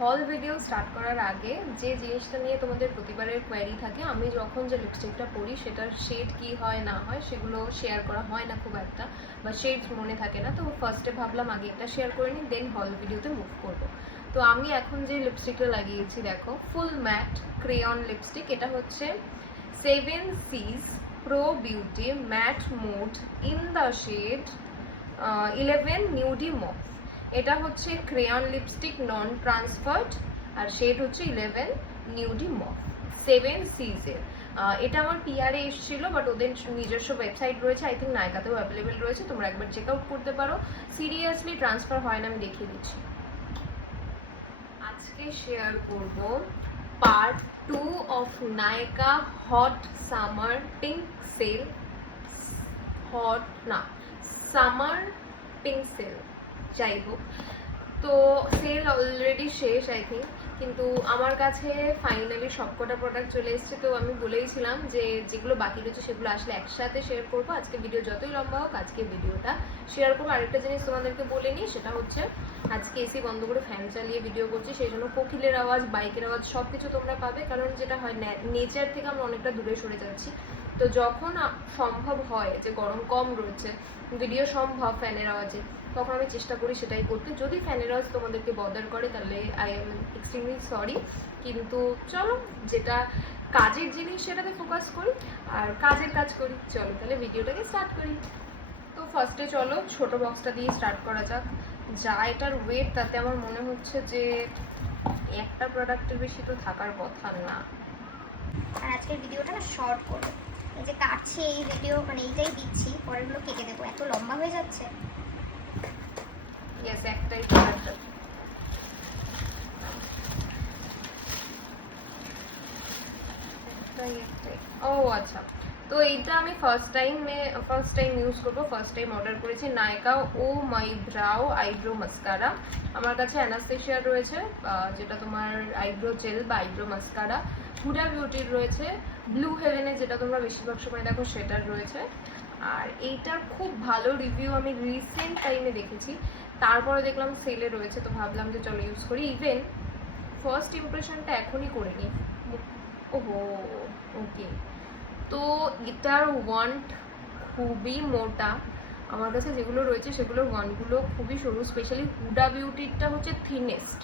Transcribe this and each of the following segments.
হল video start করার আগে যে জিনিসটা নিয়ে তোমাদের প্রতিবারের কোয়ারি থাকে, আমি যখন যে লিপস্টিকটা পরি সেটার শেড কি হয় না হয় সেগুলো শেয়ার করা হয় না খুব একটা, বা শেডস মনে থাকে না। তো ফার্স্টে ভাবলাম আগে একটা শেয়ার করে নিই, দেন হল ভিডিওতে মুভ করবো। তো আমি এখন যে লিপস্টিকটা লাগিয়েছি দেখো, ফুল ম্যাট ক্রেয়ন লিপস্টিক। এটা হচ্ছে 7C's Pro Beauty Matte Mousse in the shade 11 Nude Mauve। এটা হচ্ছে ক্রেয়ন লিপস্টিক, নন ট্রান্সফার্ড, আর শেড হচ্ছে 11 নিউডি মভ, 7C's এর। এটা আমার পিআরে এসেছিল, বাট ওদের নিজস্ব ওয়েবসাইট রয়েছে, আই থিঙ্ক নায়কাতেও অ্যাভেলেবেল রয়েছে, তোমরা একবার চেক আউট করতে পারো। সিরিয়াসলি ট্রান্সফার হয় না, আমি দেখিয়ে দিচ্ছি। আজকে শেয়ার করব part 2 of Nykaa hot summer pink sale, hot না সামার পিঙ্ক সেল, যাই হোক। তো সেল অলরেডি শেষ আই থিঙ্ক, কিন্তু আমার কাছে ফাইনালি সবকটা প্রোডাক্ট চলে এসেছে। তো আমি বলেইছিলাম যে যেগুলো বাকি রয়েছে সেগুলো আসলে একসাথে শেয়ার করবো। আজকে ভিডিও যতই লম্বা হোক আজকে ভিডিওটা শেয়ার করবো। আরেকটা জিনিস তোমাদেরকে বলে নিই, সেটা হচ্ছে আজকে এসি বন্ধ করে ফ্যান চালিয়ে ভিডিও করছি, সেই জন্য কোকিলের আওয়াজ, বাইকের আওয়াজ সব কিছু তোমরা পাবে। কারণ যেটা হয়, নেচার থেকে আমরা অনেকটা দূরে সরে যাচ্ছি। তো যখন সম্ভব হয় যে গরম কম রয়েছে, ভিডিও সম্ভব ফ্যানের আওয়াজে, তখন আমি চেষ্টা করি সেটাই করতে। যদি ফ্যানের আওয়াজ তোমাদেরকে বদার করে তাহলে আই এম এক্সট্রিমলি সরি, কিন্তু চলো যেটা কাজের জিনিস সেটাতে ফোকাস করি আর কাজের কাজ করি। চলো তাহলে ভিডিওটাকে স্টার্ট করি। তো ফার্স্টে চলো ছোট বক্সটা দিয়ে স্টার্ট করা যাক। যা এটার ওয়েট, তাতে আমার মনে হচ্ছে যে একটা প্রোডাক্টের বেশি তো থাকার কথা না। আর আজকের ভিডিওটা না শর্ট করবো, এই যে কাটছি এই ভিডিও, মানে এইটাই দিচ্ছি, পরেরগুলো কেটে দেবো, এত লম্বা হয়ে যাচ্ছে। ইয়েস, একটাই প্রোডাক্ট আছে। ও আচ্ছা, তো এইটা আমি ফার্স্ট টাইম ইউজ করবো, ফার্স্ট টাইম অর্ডার করেছি। নায়কা ও মাই ব্রাউ আইব্রো মাস্কারা। আমার কাছে অ্যানাস্টেশিয়া রয়েছে, যেটা তোমার আইব্রো জেল বা আইব্রো মাস্কারা। হুডা বিউটির রয়েছে, ব্লু হেভেনে যেটা তোমরা বেশিরভাগ সময় দেখো সেটার রয়েছে। আর এইটার খুব ভালো রিভিউ আমি রিসেন্ট টাইমে দেখেছি, তারপরে দেখলাম সেলে রয়েছে, তো ভাবলাম যে চলো ইউজ করি। ইভেন ফার্স্ট ইমপ্রেশনটা এখনই করে নিই। ওহো, ওকে। তো এটার ওয়ান্ট খুবই মোটা, আমার কাছে যেগুলো রয়েছে সেগুলোর ওয়ানগুলো খুবই সরু, স্পেশালি হুডা বিউটিরটা হচ্ছে থিনেস্ট,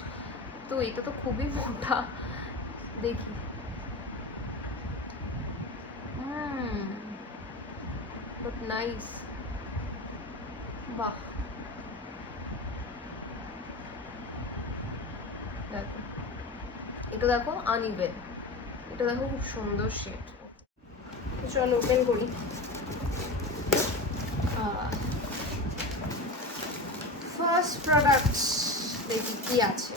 তো এটা তো খুবই মোটা। দেখি, বাট নাইস, বাহ। দেখো এটা, দেখো আনইভেন, এটা দেখো খুব সুন্দর শেড। চলো ওপেন করি। ফার্স্ট প্রোডাক্ট দেখি কি আছে।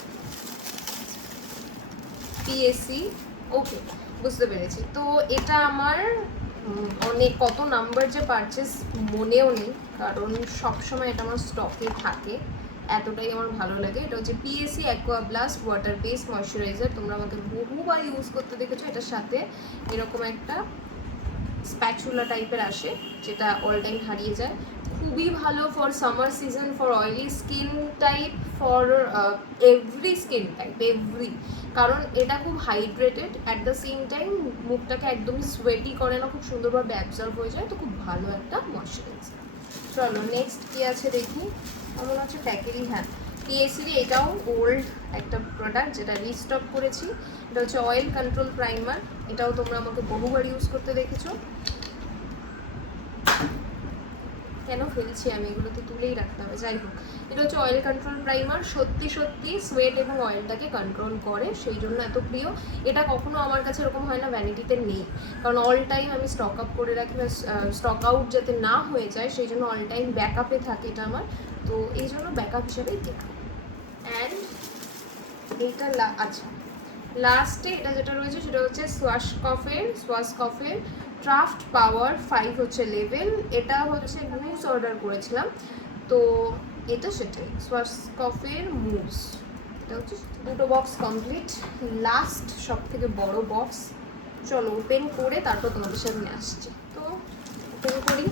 পিএসসি, ওকে বুঝতে পেরেছি। তো এটা আমার অনেক কত নাম্বার যে পারচেস মনেও নেই, কারণ সবসময় এটা আমার স্টকে থাকে, এতটাই আমার ভালো লাগে। এটা হচ্ছে PSC aqua blast water base moisturiser. তোমরা আমাকে বহুবার ইউজ করতে দেখেছো। এটার সাথে এরকম একটা স্প্যাচুলা টাইপের আসে, যেটা অল টাইম হারিয়ে যায়। খুবই ভালো for summer season, for oily skin type, for every skin type, every. কারণ এটা খুব hydrated, at the same time মুখটাকে একদমই সোয়েটি করে না, খুব সুন্দরভাবে অ্যাবজর্ব হয়ে যায়। তো খুব ভালো একটা ময়শ্চারাইজার। চলো নেক্সট কী আছে দেখি। আমার হচ্ছে প্যাকেরই, হ্যাঁ পিএসসির এটাও ওল্ড একটা প্রোডাক্ট, যেটা রিস্টক করেছি। এটা হচ্ছে অয়েল কন্ট্রোল প্রাইমার। এটাও তোমরা আমাকে বহুবার ইউজ করতে দেখেছো। কেন ফেলছি আমি, এগুলো তো তুলেই রাখতে হবে, যাই হোক। এটা হচ্ছে অয়েল কন্ট্রোল প্রাইমার, সত্যি সত্যি সোয়েট এবং অয়েলটাকে কন্ট্রোল করে, সেই জন্য এত প্রিয়। এটা কখনো আমার কাছে এরকম হয় না ভ্যানিটিতে নেই, কারণ অল টাইম আমি স্টক আপ করে রাখি, বা স্টক আউট যাতে না হয়ে যায় সেই জন্য অল টাইম ব্যাকআপে থাকে এটা আমার, তো এই জন্য ব্যাকআপ হিসাবেই কেনা। অ্যান্ড এইটা আচ্ছা, লাস্টে এটা যেটা রয়েছে সেটা হচ্ছে সোয়াসকফের ট্রাফট পাওয়ার 5 হচ্ছে লেভেল। এটা হচ্ছে মুস অর্ডার করেছিলাম, তো এটা সেটাই সোয়াসকফের মুস। এটা হচ্ছে দুটো বক্স কমপ্লিট, লাস্ট সব থেকে বড় বক্স। চলো ওপেন করে তারপর তোমাদের সামনে আসছি। তো ওপেন করি।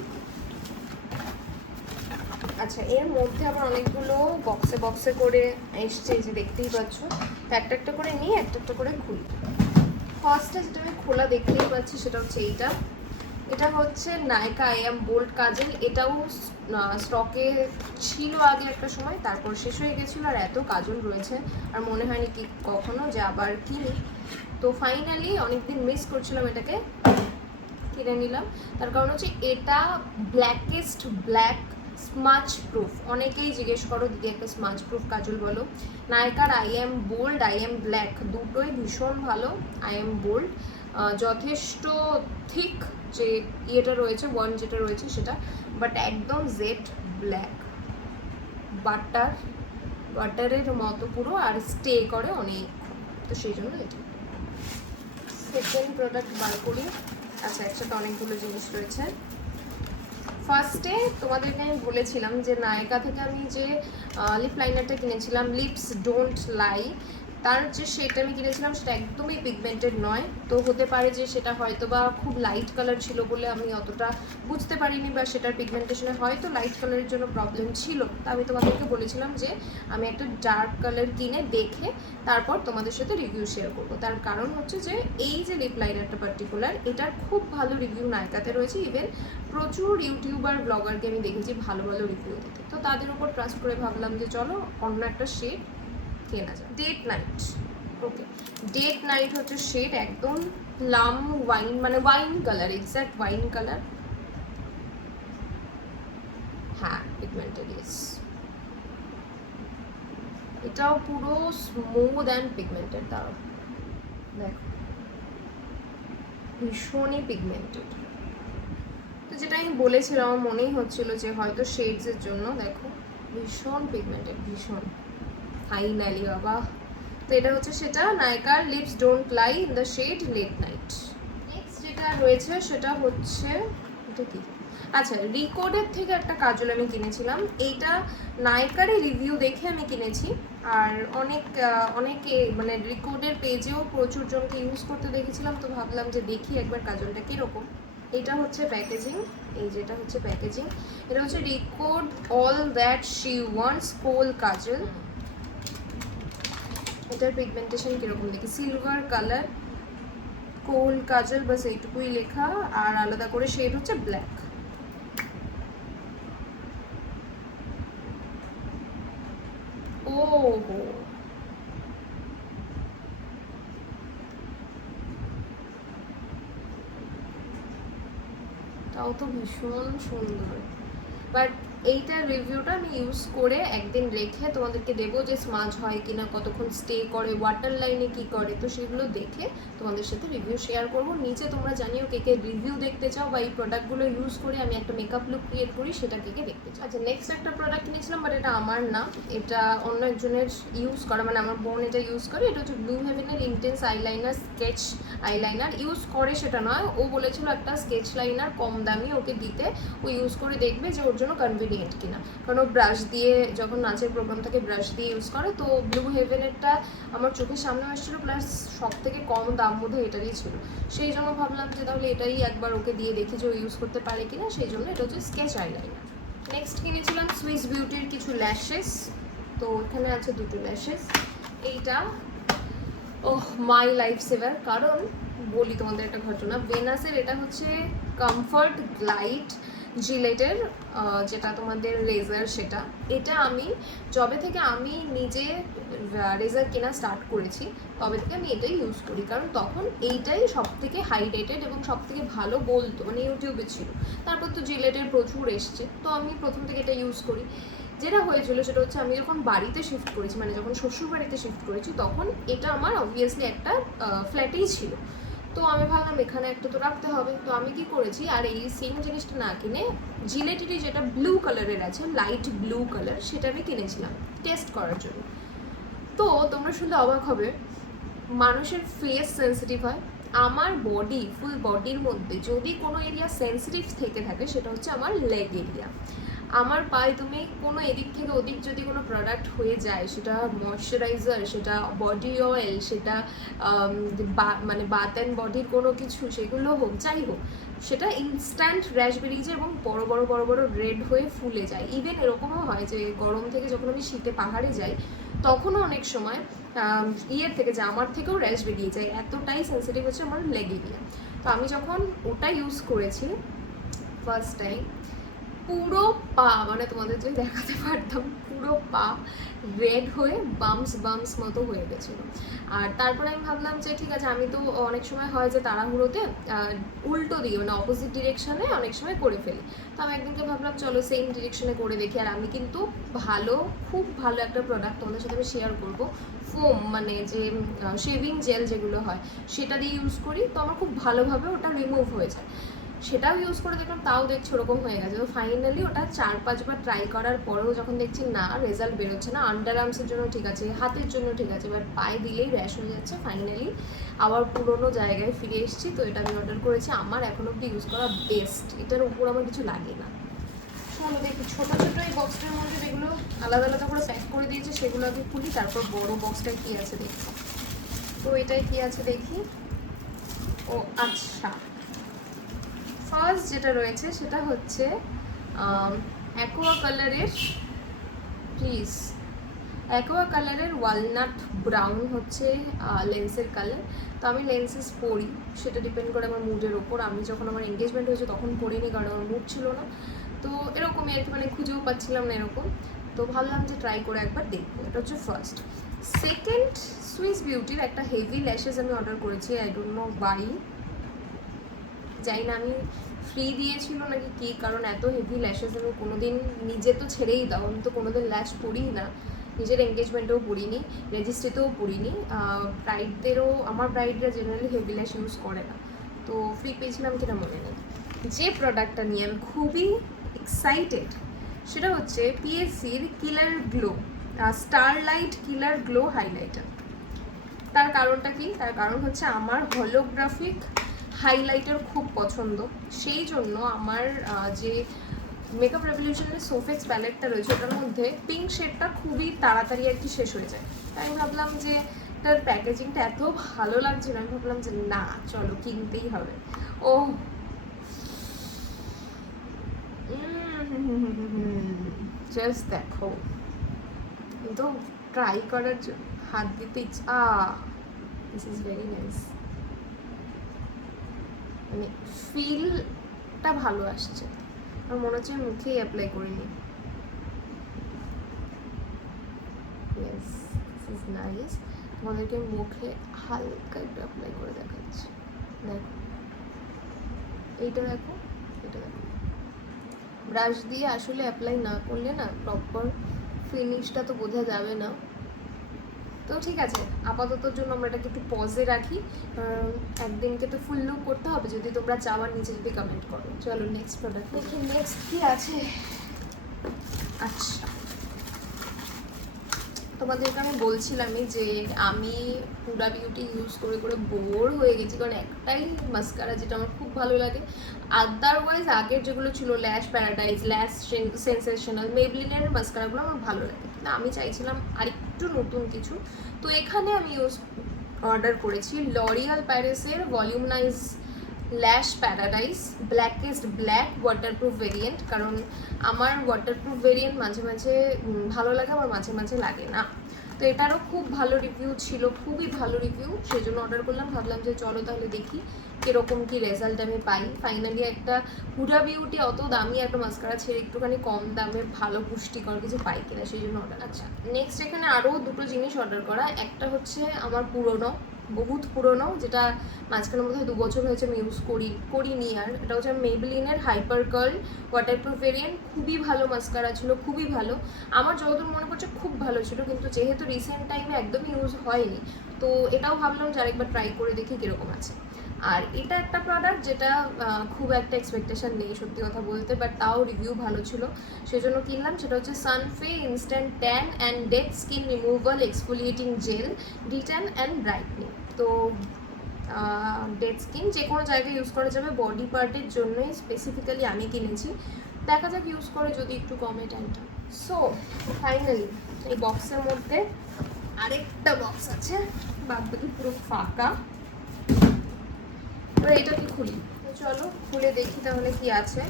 আচ্ছা, আচ্ছা, এর মধ্যে আবার অনেকগুলো বক্সে বক্সে করে এসছে, যে দেখতেই পাচ্ছ। তো একটা একটা করে নিয়ে একটা একটা করে খুলি। ফার্স্টে যেটা আমি খোলা দেখতেই পাচ্ছি সেটা হচ্ছে এইটা। এটা হচ্ছে নায়কা আই এম বোল্ড কাজল। এটাও স্টকে ছিল আগে একটা সময়, তারপর শেষ হয়ে গেছিলো। আর এত কাজল রয়েছে আর মনে হয়নি কি কখনো যে আবার কিনি। তো ফাইনালি অনেকদিন মিস করছিলাম, এটাকে কিনে নিলাম। তার কারণ হচ্ছে এটা ব্ল্যাকেস্ট ব্ল্যাক স্মাচ প্রুফ। অনেকেই জিজ্ঞেস করো দিদি একটা স্মাচ প্রুফ কাজল বলো। নায়কার I am bold, I am black দুটোই ভীষণ ভালো। আই এম বোল্ড যথেষ্ট থিক যে ইয়েটা রয়েছে, ওয়ান যেটা রয়েছে সেটা, বাট একদম জেড ব্ল্যাক, বাটারের মতো পুরো, আর স্টে করে অনেক। তো সেই জন্য এটা। সেকেন্ড প্রোডাক্ট বার করি। আচ্ছা, একসাথে অনেকগুলো জিনিস রয়েছে। ফার্স্টে তোমাদেরকে আমি বলেছিলাম যে নায়কা থেকে আমি যে লিপ লাইনারটা কিনেছিলাম, লিপস ডোন্ট লাই, তার যে শেডটা আমি কিনেছিলাম সেটা একদমই পিগমেন্টেড নয়। তো হতে পারে যে সেটা হয়তো বা খুব লাইট কালার ছিল বলে আমি অতটা বুঝতে পারিনি, বা সেটার পিগমেন্টেশনে হয়তো লাইট কালারের জন্য প্রবলেম ছিল। তা আমি তোমাদেরকে বলেছিলাম যে আমি একটা ডার্ক কালার কিনে দেখে তারপর তোমাদের সাথে রিভিউ শেয়ার করবো। তার কারণ হচ্ছে যে এই যে লিপ লাইনারটা পার্টিকুলার, এটার খুব ভালো রিভিউ নায়কাতে রয়েছে। ইভেন প্রচুর ইউটিউবার ব্লগারকে আমি দেখেছি ভালো ভালো রিভিউ দিতে। তো তাদের উপর ট্রাস্ট করে ভাবলাম যে চলো অন্য একটা শেড কেনা যায়। Date night. Okay, date night হচ্ছে শেড, একদম প্লাম ওয়াইন, মানে wine colour, exact wine colour. হ্যাঁ, পিগমেন্টেড, ইয়েস। এটাও পুরো স্মুথ অ্যান্ড পিগমেন্টেড। দাঁড়াও দেখো, ভীষণই পিগমেন্টেড। তো যেটা আমি বলেছিলাম, আমার মনেই হচ্ছিল যে হয়তো শেডসের জন্য। দেখো ভীষণ পিগমেন্টেড, ভীষণ। ফাইনালি বাবা। তো এটা হচ্ছে সেটা, নায়কার lips don't lie in the shade late night. Next যেটা রয়েছে সেটা হচ্ছে, এটা কি, আচ্ছা, রিকোডের থেকে একটা কাজল আমি কিনেছিলাম। এইটা নায়কারই রিভিউ দেখে আমি কিনেছি। আর অনেকে মানে রিকোডের পেজেও প্রচুর জনকে ইউজ করতে দেখেছিলাম। তো ভাবলাম যে দেখি একবার কাজলটা কীরকম। এটা হচ্ছে প্যাকেজিং, এই যেটা হচ্ছে প্যাকেজিং। এটা হচ্ছে recode all that she wants কোল কাজল। এটার পিগমেন্টেশন কীরকম দেখি, সিলভার কালার, কোল কাজল, বাস এইটুকুই লেখা। আর আলাদা করে শেড হচ্ছে ব্ল্যাক। ওহো, তাও তো ভীষণ সুন্দর। বাট এইটার রিভিউটা আমি ইউজ করে একদিন রেখে তোমাদেরকে দেবো যে স্মাজ হয় কিনা, কতক্ষণ স্টে করে, ওয়াটার লাইনে কি করে। তো সেগুলো দেখে তোমাদের সাথে রিভিউ শেয়ার করবো। নিচে তোমরা জানিও কে কে রিভিউ দেখতে চাও, বা এই প্রোডাক্টগুলো ইউজ করে আমি একটা মেকআপ লুক ক্রিয়েট করি, সেটা কে কে দেখতে চাও। আচ্ছা, নেক্সট একটা প্রোডাক্ট কিনেছিলাম, বাট এটা আমার না, এটা অন্য একজনের ইউজ করা, মানে আমার বোন এটা ইউজ করে। এটা হচ্ছে ব্লু হেভেনের intense eyeliner, sketch eyeliner. Use করে সেটা নয়, ও বলেছিল একটা স্কেচ লাইনার কম দামি ওকে দিতে, ও ইউজ করে দেখবে যে ওর জন্য কনভিনিয়েন্ট কিনা। কারণ ও ব্রাশ দিয়ে, যখন নাচের প্রোগ্রাম থাকে ব্রাশ দিয়ে ইউজ করে। তো ব্লু হেভেনেরটা আমার চোখের সামনে আসছিলো, প্লাস সব থেকে কম দাম বোধহয় এটারই ছিল। সেই জন্য ভাবলাম যে তাহলে এটাই একবার ওকে দিয়ে দেখি যে ও ইউজ করতে পারে কিনা। সেই জন্য এটা হচ্ছে স্কেচ আইলাইনার। নেক্সট কিনেছিলাম সুইস বিউটির কিছু ল্যাশেস। তো এখানে আছে দুটো ল্যাশেস। এইটা ওহ মাই লাইফ সেভার। কারণ বলি তোমাদের একটা ঘটনা, ভেনাসের এটা হচ্ছে কমফর্ট গ্লাইড জিলেটের, যেটা তোমাদের রেজার, সেটা। এটা আমি যবে থেকে আমি নিজে রেজার কেনা স্টার্ট করেছি তবে থেকে আমি এটাই ইউজ করি। কারণ তখন এইটাই সব থেকে হাই রেটেড এবং সব থেকে ভালো বলতো, মানে ইউটিউবে ছিল। তারপর তো জিলেটের প্রচুর এসছে, তো আমি প্রথম থেকে এটা ইউজ করি। যেটা হয়েছিল সেটা হচ্ছে আমি যখন বাড়িতে শিফট করেছি, মানে যখন শ্বশুর বাড়িতে শিফট করেছি, তখন এটা আমার অবভিয়াসলি একটা ফ্ল্যাটেই ছিল। তো আমি ভাবলাম এখানে একটা তো রাখতে হবে। তো আমি কি করেছি, আর এই সেম জিনিসটা না কিনে জিলেটেরই যেটা ব্লু কালারের আছে, লাইট ব্লু কালার, সেটা আমি কিনেছিলাম টেস্ট করার জন্য। তো তোমরা শুনলে অবাক হবে, মানুষের ফেস সেন্সিটিভ হয়। আমার বডি, ফুল বডির মধ্যে যদি কোনো এরিয়া সেন্সিটিভ থেকে থাকে সেটা হচ্ছে আমার লেগ এরিয়া। আমার পায়ে তুমি কোনো এদিক থেকে ওদিক যদি কোনো প্রোডাক্ট হয়ে যায়, সেটা ময়শ্চারাইজার, সেটা বডি অয়েল, সেটা মানে বাথ অ্যান্ড বডির কোনো কিছু, সেগুলো হোক যাই হোক, সেটা ইনস্ট্যান্ট র্যাশ বেরিয়ে যায় এবং বড় বড় বড় বড় রেড হয়ে ফুলে যায়। ইভেন এরকমও হয় যে গরম থেকে যখন আমি শীতে পাহাড়ে যাই তখনও অনেক সময় ইয়ের থেকে যে আমার থেকেও র্যাশ বেরিয়ে যায়, এতটাই সেন্সিটিভ হচ্ছে আমার লেগ এরিয়া। তো আমি যখন ওটা ইউজ করেছি ফার্স্ট টাইম, পুরো পা, মানে তোমাদের যদি দেখাতে পারতাম, পুরো পা রেড হয়ে বাম্পস মতো হয়ে গেছিলো। আর তারপরে আমি ভাবলাম যে ঠিক আছে, আমি তো অনেক সময় হয় যে তাড়াহুড়োতে উল্টো দিকে মানে অপোজিট ডিরেকশনে অনেক সময় করে ফেলি। তো আমি একদিনকে ভাবলাম চলো সেম ডিরেকশনে করে দেখি। আর আমি কিন্তু খুব ভালো একটা প্রোডাক্ট তোমাদের সাথে আমি শেয়ার করবো, ফোম মানে যে শেভিং জেল যেগুলো হয় সেটা দিয়ে ইউজ করি, তো আমার খুব ভালোভাবে ওটা রিমুভ হয়ে যায়। সেটাও ইউজ করে দেখলাম, তাও দেখছি ওরকম হয়ে গেছে। তো ফাইনালি ওটা 4-5 বার ট্রাই করার পরেও যখন দেখছি না রেজাল্ট বেরোচ্ছে না, আন্ডার আর্মসের জন্য ঠিক আছে, হাতের জন্য ঠিক আছে, বাট পায়ে দিলেই র্যাশ হয়ে যাচ্ছে, ফাইনালি আবার পুরোনো জায়গায় ফিরে এসেছি। তো এটা আমি অর্ডার করেছি, আমার এখন অব্দি ইউজ করা বেস্ট, এটার উপর আমার কিছু লাগে না। চলো দেখি ছোটো ছোটো এই বক্সটার মধ্যে যেগুলো আলাদা আলাদা করে প্যাক করে দিয়েছে সেগুলো আগে খুলি, তারপর বড়ো বক্সটায় কী আছে দেখি। তো এটাই কী আছে দেখি। ও আচ্ছা, ফার্স্ট যেটা রয়েছে সেটা হচ্ছে অ্যাকোয়া কালারের, প্লিজ অ্যাকোয়া কালারের ওয়ালনাট ব্রাউন হচ্ছে লেন্সের কালার। তো আমি লেন্সেস পরি, সেটা ডিপেন্ড করে আমার মুডের ওপর। আমি যখন আমার এঙ্গেজমেন্ট হয়েছে তখন পরিনি, কারণ আমার মুড ছিল না। তো এরকমই আর কি, মানে খুঁজেও পাচ্ছিলাম না এরকম। তো ভাবলাম যে ট্রাই করে একবার দেখবো। এটা হচ্ছে ফার্স্ট। সেকেন্ড, সুইস বিউটির একটা হেভি ল্যাশেস আমি অর্ডার করেছি, আই ডোন্ট নো বাই, জানি না আমি ফ্রি দিয়েছিল নাকি কি, কারণ এত হেভি ল্যাশেস আমি কোনোদিন, নিজে তো ছেড়েই দাও, আমি তো কোনোদিন ল্যাশ পরিই না, নিজের এঙ্গেজমেন্টেও পরিনি, রেজিস্ট্রিতেও পরিনি। ব্রাইডদেরও, আমার ব্রাইডরা জেনারেলি হেভি ল্যাশ ইউজ করে না, তো ফ্রি পেয়েছিলাম কিনা মনে নেই। যে প্রোডাক্টটা নিয়ে আমি খুবই এক্সাইটেড সেটা হচ্ছে পিএসসির কিলার গ্লো স্টারলাইট কিলার গ্লো হাইলাইটার। তার কারণটা কি? তার কারণ হচ্ছে আমার হলোগ্রাফিক হাইলাইটার খুব পছন্দ, সেই জন্য আমার যে মেকআপ রেভলিউশনের সোফেক্স প্যালেটটা রয়েছে ওটার মধ্যে পিঙ্ক শেডটা খুবই তাড়াতাড়ি আর কি শেষ হয়ে যায়। তাই আমি ভাবলাম যে তার প্যাকেজিংটা এত ভালো লাগছিল, আমি ভাবলাম যে না চলো কিনতেই হবে। ও জাস্ট দেখো, তো ট্রাই করার জন্য হাত দিতে ইচ্ছা। দিস ইজ ভেরি নাইস, মানে ফিলটা ভালো আসছে। আমার মনে হচ্ছে মুখেই অ্যাপ্লাই করে নিই। Yes, this is nice. তোমাদেরকে মুখে হালকা একটু অ্যাপ্লাই করে দেখাচ্ছি, দেখো এইটা দেখো, এটা দেখো। ব্রাশ দিয়ে আসলে অ্যাপ্লাই না করলে না প্রপার ফিনিশটা তো বোঝা যাবে না। তো ঠিক আছে, আপাততর জন্য আমরা এটাকে একটু পজে রাখি, একদিনকে তো ফুল লুক করতে হবে, যদি তোমরা চাও আর নিচে যদি কমেন্ট করো। চলো নেক্সট প্রোডাক্ট দেখি, নেক্সট কি আছে। আচ্ছা, তোমাদেরকে আমি বলছিলামই যে আমি হুডা বিউটি ইউজ করে করে বোর হয়ে গেছি, কারণ একটাই মাস্কারা যেটা আমার খুব ভালো লাগে। আদারওয়াইজ আগের যেগুলো ছিল ল্যাশ প্যারাডাইজ, ল্যাশ সেন্সেশনাল, মেবলিনের মাস্কারাগুলো আমার ভালো লাগে, কিন্তু আমি চাইছিলাম আরেকটু নতুন কিছু। তো এখানে আমি অর্ডার করেছি লরিয়াল প্যারিসের ভলিউমনাইজ ল্যাশ প্যারাডাইস ব্ল্যাকেস্ট ব্ল্যাক ওয়াটারপ্রুফ ভেরিয়েন্ট। কারণ আমার ওয়াটারপ্রুফ ভেরিয়েন্ট মাঝে মাঝে ভালো লাগে, আবার মাঝে মাঝে লাগে না। তো এটারও খুব ভালো রিভিউ ছিল, খুবই ভালো রিভিউ, সেই জন্য অর্ডার করলাম। ভাবলাম যে চলো তাহলে দেখি কীরকম কী রেজাল্ট আমি পাই। ফাইনালি একটা হুডা বিউটি অত দামি একটা মাস্কারা ছেড়ে একটুখানি কম দামে ভালো পুষ্টিকর কিছু পাই কিনা, সেই জন্য অর্ডার। আচ্ছা, নেক্সট এখানে আরও দুটো জিনিস অর্ডার করা। একটা হচ্ছে আমার পুরনো, বহুত পুরনো, যেটা মাঝখানের মধ্যে 2 বছর হয়েছে আমি ইউজ করিনি আর। এটা হচ্ছে মেবলিনের হাইপার কার্ল ওয়াটারপ্রুফ ভেরিয়েন্ট। খুবই ভালো মাস্কারা ছিল, খুবই ভালো, আমার যতদূর মনে পড়ছে খুব ভালো ছিল, কিন্তু যেহেতু রিসেন্ট টাইমে একদমই ইউজ হয়নি, তো এটাও ভাবলাম যে আরেকবার ট্রাই করে দেখি কীরকম আছে। আর এটা একটা প্রোডাক্ট যেটা খুব একটা এক্সপেকটেশন নেই সত্যি কথা বলতে, বাট তাও রিভিউ ভালো ছিল, সেজন্য কিনলাম। সেটা হচ্ছে সানফে instant tan and dead skin removal exfoliating gel detan and brightening. তো ডেড স্কিন যে কোনো জায়গায় ইউজ করা যাবে, বডি পার্টের জন্যই স্পেসিফিক্যালি আমি কিনেছি। দেখা যাক ইউজ করে যদি একটু কমে টাইমটা। সো ফাইনালি এই বক্সের মধ্যে আরেকটা বক্স আছে, বাদ বাকি পুরো ফাঁকা। এবার এটাকে খুলি, তো চলো খুলে দেখি তাহলে কি আছে।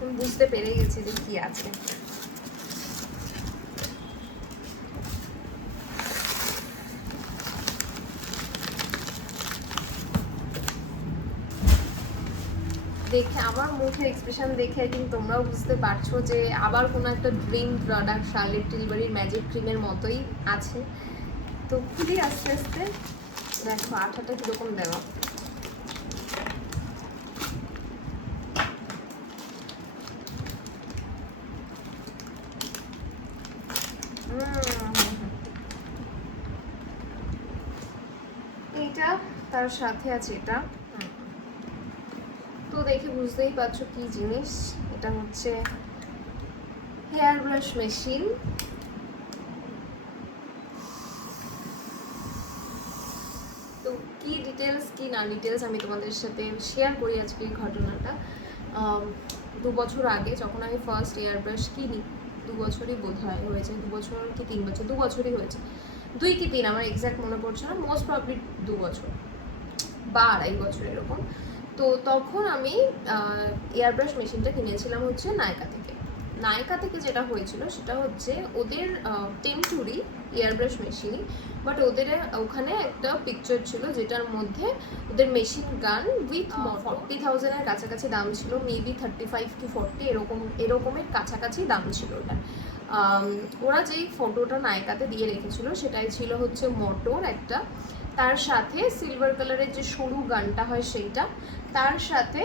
আমি বুঝতে পেরে গেছি যে কি আছে। দেখে আমার মুখের এক্সপ্রেশন দেখে আই থিঙ্ক তোমরাও বুঝতে পারছো যে আবার কোনো একটা ড্রিম প্রোডাক্ট শার্লেট টিলবারির ম্যাজিক ক্রিমের মতোই আছে। তো খুবই আস্তে আস্তে দেখো আঠাটা কীরকম দেওয়া। এইটা তার সাথে আছে এটা, তো দেখে বুঝতেই পারছো কি জিনিস। এটা হচ্ছে হেয়ার ব্রাশ মেশিন। তো কি ডিটেলস কি না ডিটেলস আমি তোমাদের সাথে শেয়ার করি আজকে এই ঘটনাটা। 2 বছর আগে যখন আমি ফার্স্ট হেয়ার ব্রাশ কিনি, 2 বছরই বোধ হয় হয়েছে, 2 বছর কি 3 বছর, 2 বছরই হয়েছে, 2 কি 3 আমার এক্স্যাক্ট মনে পড়ছে না, মোস্ট প্রবলি 2 বছর বা 2.5 বছর এরকম। তো তখন আমি এয়ার ব্রাশ মেশিনটা কিনেছিলাম হচ্ছে নায়কা থেকে। নায়কা থেকে যেটা হয়েছিল সেটা হচ্ছে ওদের টেম্পুরি এয়ার ব্রাশ মেশিনই, বাট ওদের ওখানে একটা পিকচার ছিল যেটার মধ্যে ওদের মেশিন গান উইথ 40,000-এর কাছাকাছি দাম ছিল, মেবি 35 কি 40 এরকমের কাছাকাছি দাম ছিল ওটা। ওরা যেই ফটোটা নায়কাতে দিয়ে রেখেছিল সেটাই ছিল হচ্ছে মোটর একটা, তার সাথে সিলভার কালারের যে সরু গানটা হয় সেইটা, তার সাথে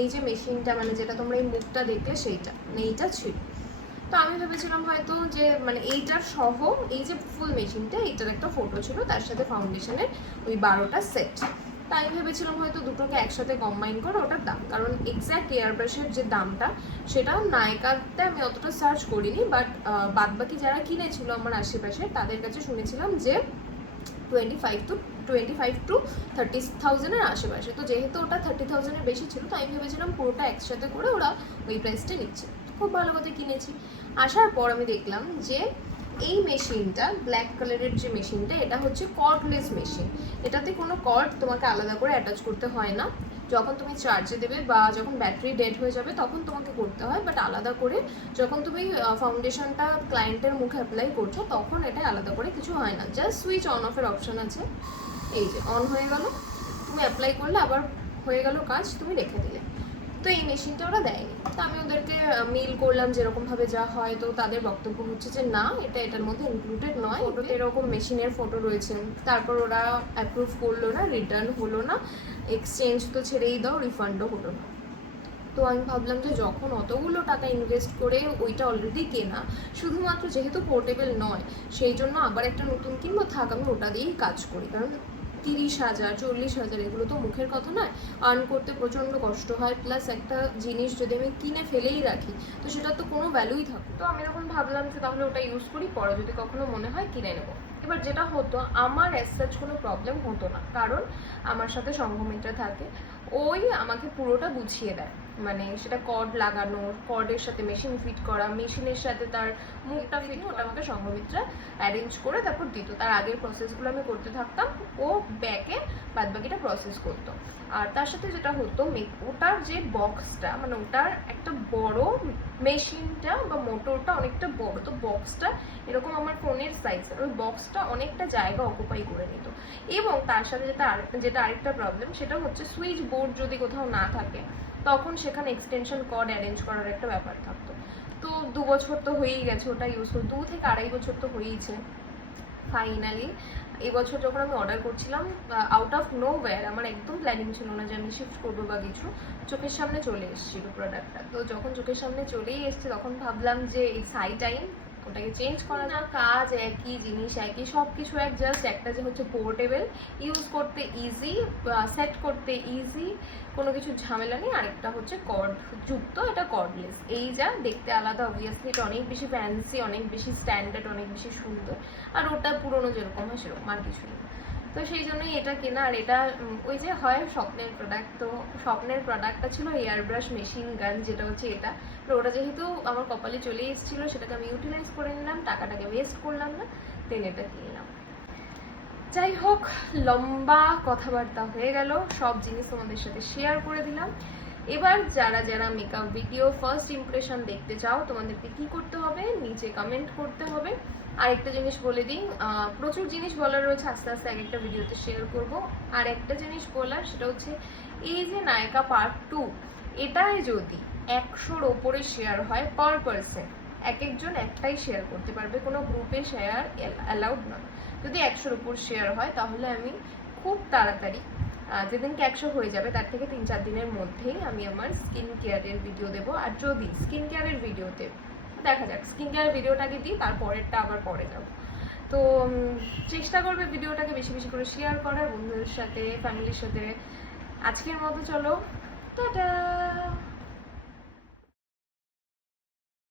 এই যে মেশিনটা মানে যেটা তোমরা এই মুখটা দেখলে সেইটা মানে এইটা ছিল। তো আমি ভেবেছিলাম হয়তো যে মানে এইটার সহ এই যে ফুল মেশিনটা এইটার একটা ফটো ছিল, তার সাথে ফাউন্ডেশনের ওই 12টা সেট। তাই আমি ভেবেছিলাম হয়তো দুটোকে একসাথে কম্বাইন করে ওটার দাম, কারণ এক্স্যাক্ট এয়ার ব্রাশের যে দামটা সেটা নায়কাতে আমি অতটা সার্চ করিনি, বাট বাদবাকি যারা কিনেছিল আমার আশেপাশে তাদের কাছে শুনেছিলাম যে 25 to 30,000-এর আশেপাশে। তো যেহেতু ওটা 30,000-এর বেশি ছিল, তো আমি ভেবেছিলাম পুরোটা একসাথে করে ওরা ওই প্রাইসটা নিচ্ছে। খুব ভালো কথা কিনেছি। আসার পর আমি দেখলাম যে এই মেশিনটা ব্ল্যাক কালারের যে মেশিনটা, এটা হচ্ছে কর্ডলেস মেশিন। এটাতে কোনো কর্ড তোমাকে আলাদা করে অ্যাটাচ করতে হয় না। যখন তুমি চার্জে দেবে বা যখন ব্যাটারি ডেড হয়ে যাবে তখন তোমাকে করতে হয়, বাট আলাদা করে যখন তুমি ফাউন্ডেশনটা ক্লায়েন্টের মুখে অ্যাপ্লাই করছো তখন এটা আলাদা করে কিছু হয় না। জাস্ট সুইচ অন অফের অপশান আছে, এই যে অন হয়ে গেল, তুমি অ্যাপ্লাই করলে আবার হয়ে গেল কাজ, তুমি রেখে দিলে। তো এই মেশিনটা ওরা দেয়নি। তো আমি ওদেরকে মেল করলাম যেরকমভাবে যা হয়, তো তাদের বক্তব্য হচ্ছে যে না, এটার মধ্যে ইনক্লুডেড নয়। ফটোতে এরকম মেশিনের ফটো রয়েছে। তারপর ওরা অ্যাপ্রুভ করলো না, রিটার্ন হলো না, এক্সচেঞ্জ তো ছেড়েই দাও, রিফান্ডও হলো না। তো আমি ভাবলাম যে যখন অতগুলো টাকা ইনভেস্ট করে ওইটা অলরেডি কেনা, শুধুমাত্র যেহেতু পোর্টেবল নয় সেই জন্য আবার একটা নতুন কিনবো, থাক আমি ওটা দিয়েই কাজ করি। কারণ 30,000 40,000 এগুলো তো মুখের কথা নয়, আর্ন করতে প্রচণ্ড কষ্ট হয়, প্লাস একটা জিনিস যদি আমি কিনে ফেলেই রাখি তো সেটার তো কোনো ভ্যালুই থাকে। তো আমি এরকম ভাবলাম যে তাহলে ওটা ইউজ করি, পরে যদি কখনো মনে হয় কিনে নেবো। এবার যেটা হতো, আমার অ্যাজ সাচ কোনো প্রবলেম হতো না, কারণ আমার সাথে সঙ্গমিত্রা থাকে, ওই আমাকে পুরোটা গুছিয়ে দেয়। মানে সেটা কর্ড লাগানো, কর্ডের সাথে মেশিন ফিট করা, মেশিনের সাথে তার মুখটা ফিট, ওটা আমাকে সঙ্গমিত্রা অ্যারেঞ্জ করে তারপর দিত। তার আগের প্রসেসগুলো আমি করতে থাকতাম, ও ব্যাকে বাদবাকিটা প্রসেস করতো। আর তার সাথে যেটা হতো, ওটার যে বক্সটা মানে ওটার একটা বড়, মেশিনটা বা মোটরটা অনেকটা বড়, তো বক্সটা এরকম আমার ফোনের সাইজের, ওই বক্সটা অনেকটা জায়গা অকুপাই করে নিত। এবং তার সাথে যেটা আরেকটা প্রবলেম, সেটা হচ্ছে সুইচ বোর্ড যদি কোথাও না থাকে তখন সেখানে এক্সটেনশন কর্ড অ্যারেঞ্জ করার একটা ব্যাপার থাকতো। তো 2 বছর তো হয়েই গেছে ওটা ইউজ করে, 2 থেকে 2.5 বছর তো হয়েইছে। ফাইনালি এবছর যখন আমি অর্ডার করছিলাম, আউট অফ নো ওয়্যার, আমার একদম প্ল্যানিং ছিল না যে আমি শিফট করবো বা কিছু, চোখের সামনে চলে এসেছিল প্রোডাক্টটা। তো যখন চোখের সামনে চলেই এসছে তখন ভাবলাম যে এই সাই টাইম ওটাকে চেঞ্জ করা না, কাজ একই, জিনিস একই, সব কিছু এক, জাস্ট একটা যে হচ্ছে পোর্টেবল, ইউজ করতে ইজি, সেট করতে ইজি, কোনো কিছু ঝামেলা নেই। আরেকটা হচ্ছে কর্ড যুক্ত, এটা কর্ডলেস। এই যা দেখতে আলাদা, অবভিয়াসলি এটা অনেক বেশি ফ্যান্সি, অনেক বেশি স্ট্যান্ডার্ড, অনেক বেশি সুন্দর। আর ওটা পুরোনো যেরকম হয় সেরকম, আর কিছু নেই। তো সেই জন্যই এটা কেনা। আর এটা ওই যে হয় স্বপ্নের প্রোডাক্ট, তো স্বপ্নের প্রোডাক্টটা ছিল এয়ার ব্রাশ মেশিন গান, যেটা হচ্ছে এটা। তো ওটা যেহেতু আমার কপালে চলে এসেছিলো, সেটাকে আমি ইউটিলাইজ করে নিলাম, টাকাটাকে ওয়েস্ট করলাম না, দেন এটা কিনলাম। যাই হোক, লম্বা কথাবার্তা হয়ে গেল, সব জিনিস তোমাদের সাথে শেয়ার করে দিলাম। এবার যারা যারা মেকআপ ভিডিও ফার্স্ট ইমপ্রেশন দেখতে চাও, তোমাদেরকে কি করতে হবে, নিচে কমেন্ট করতে হবে। আর একটা জিনিস বলে দিই, প্রচুর জিনিস বলার রয়েছে, আস্তে আস্তে এক একটা ভিডিওতে শেয়ার করব। আর একটা জিনিস বলার, সেটা হচ্ছে এই যে নায়িকা পার্ট 2, এটাই যদি 100-র ওপরে শেয়ার হয় পার পার্সন, এক একজন একটাই শেয়ার করতে পারবে, কোনো গ্রুপে শেয়ার অ্যালাউড নয়। যদি 100-র উপর শেয়ার হয় তাহলে আমি খুব তাড়াতাড়ি, যেদিনকে 100 হয়ে যাবে তার থেকে 3-4 দিনের মধ্যেই আমি আমার স্কিন কেয়ারের ভিডিও দেবো। আর যদি স্কিন কেয়ারের ভিডিওতে দেখা যাক, স্কিন কেয়ার ভিডিওটাকে দিই, তারপরেরটা আবার পরে যাবো। তো চেষ্টা করবে ভিডিওটাকে বেশি বেশি করে শেয়ার করার, বন্ধুদের সাথে, ফ্যামিলির সাথে। আজকের মতো চলো, টাটা।